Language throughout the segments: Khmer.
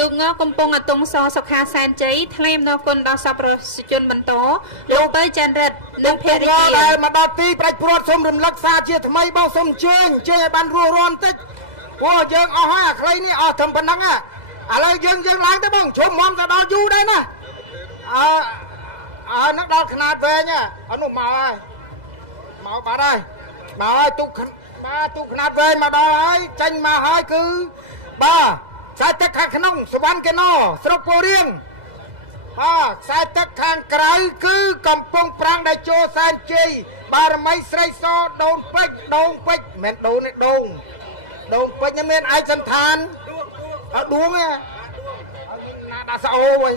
ទូងកំពុងអតុងសសុខាសែនជ័យថ្លែងអំណរគុណដល់សប្បុរសជនបន្តលោកទៅច័ន្ទរិទ្ធនិងភរិយាដែលមកដល់ទីប្រាច់ព្រាត់សូមរំលឹកសារជាថ្មីបងសូមជើញឲ្យបានរួសរាន់បន្តិចព្រោះយើងអស់ហើយអាខ្លីនេះអស់ត្រឹមប៉ុណ្ណឹងឥឡូវយើងឡើងទៅបងជុំមកទៅដល់យូរដែរណានឹងដល់ຂະຫນາດវែងអនុមកហើយមកបាត់ហើយមកហើយទូកຂະຫນາດវែងមកដល់ហើយចាញ់មកហើយគឺបាទខ្សែទឹកខាងក្នុងសវណ្ណកេណោស្រុកពោធិ៍រៀងខ្សែទឹកខាងក្រៅគឺកំពង់ប្រាំងដែលចូលសែនជ័យបារមីស្រីសដូនពេជ្រមិនដូនទេដូងពេជ្រនេះមានឯកសន្តានដួងណាដាក់ស្អូវិញ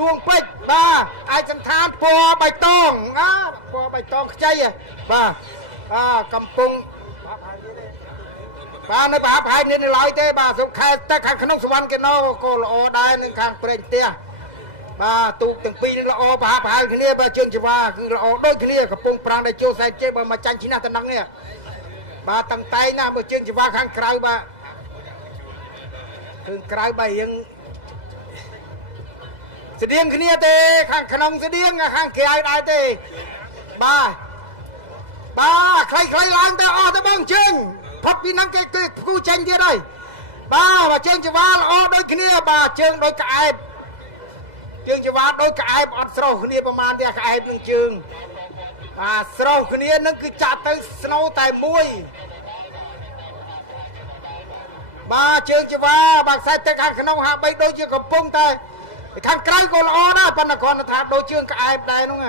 ដួងពេជ្របាទឯកសន្តានពណ៌បៃតងពណ៌បៃតងខ្ចីបាទកំពុងបាទនៅបាផៃនេះនៅឡើយទេបាទសុខខែទឹកខាងក្នុងសវណ្ណកេណោក៏ល្អដែរនឹងខាងព្រែកផ្ទះបាទទូកទាំងពីរនឹងល្អប្រហាក់ប្រហែលគ្នាបាទជើងចង្វាគឺល្អដូចគ្នាកំពុងប្រាំងដែលចូលសែនជ័យបើមកចាញ់ឈ្នះតំណឹងនេះបាទតាំងតែងណាបើជើងចង្វាខាងក្រៅបាទគឺក្រៅបាទយើងស្តៀងគ្នាទេខាងក្នុងស្តៀងខាងក្រៅដែរទេបាទខ្លីឡើងទៅអស់ទៅបងជើងផុតពីហ្នឹងគេគូចេញទៀតហើយបាទជើងចង្វាល្អដូចគ្នាបាទជើងដូចក្អែបជើងចង្វាដូចក្អែបអត់ស្រោះគ្នាប្រហែលទេក្អែបនឹងជើងបាទស្រោះគ្នានឹងគឺចាក់ទៅស្នូតែមួយបាទជើងចង្វាបាទខ្សែទឹកខាងក្នុងហាក់បីដូចជាកំពុងតែខាងក្រៅក៏ល្អដែរប៉ុន្តែគាត់ថាដូចជើងក្អែបដែរហ្នឹង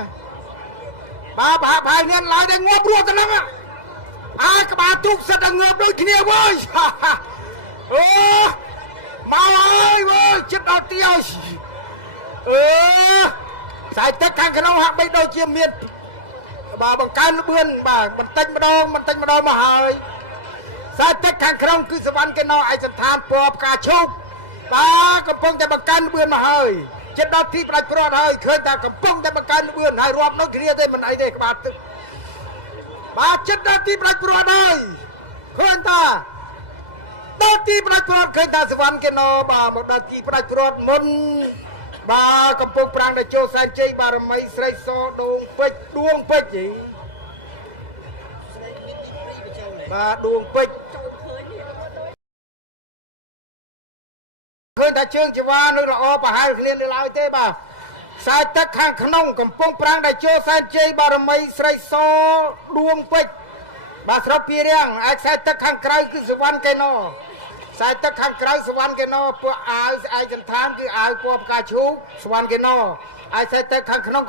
បាទប្រហាក់ប្រហែលនេះឡើយតែងាប់រស់ទៅហ្នឹងក្បាលទូកសិតតែងើបដូចគ្នាវើយអូមកហើយវើយចិត្តដល់ទីហើយខ្សែទឹកខាងក្នុងហាក់បីដូចជាមានបាទបង្កើនលឿនបាទបន្តិចម្ដងមកហើយខ្សែទឹកខាងក្នុងគឺសវណ្ណកេណោឯកសន្តានពណ៌ផ្កាឈូកបាទកំពុងតែបង្កើនលឿនមកហើយចិត្តដល់ទីផ្ដាច់ព្រាត់ហើយឃើញតែកំពុងតែបង្កើនលឿនហើយរាប់ដូចគ្នាទេមិនអីទេក្បាលទឹកបាទចិត្តដល់ទីផ្ដាច់ព្រាត់ហើយឃើញតាដល់ទីផ្ដាច់ព្រាត់ឃើញតាសវណ្ណកេណោបាទមកដល់ទីផ្ដាច់ព្រាត់មុនបាទកំពុងប្រាំងដែលចូលសែនជ័យបារមីស្រីសដួងពេជ្របាទដួងពេជ្រឃើញតែជើងចង្វានឹងល្អប្រហែលគ្នានៅឡើយទេបាទខ្សែទឹកខាងក្នុងកំពុងប្រាំងដែលចូលសែនជ័យបារមីស្រីសដួងពេជ្របាទស្រុកពីរៀងឯខ្សែទឹកខាងក្រៅគឺសវណ្ណកេណោខ្សែទឹកខាងក្រៅសវណ្ណកេណោពួកអាវឯកសន្តានគឺអាវពណ៌ផ្កាឈូកសវណ្ណកេណោឯខ្សែទឹកខាងក្នុង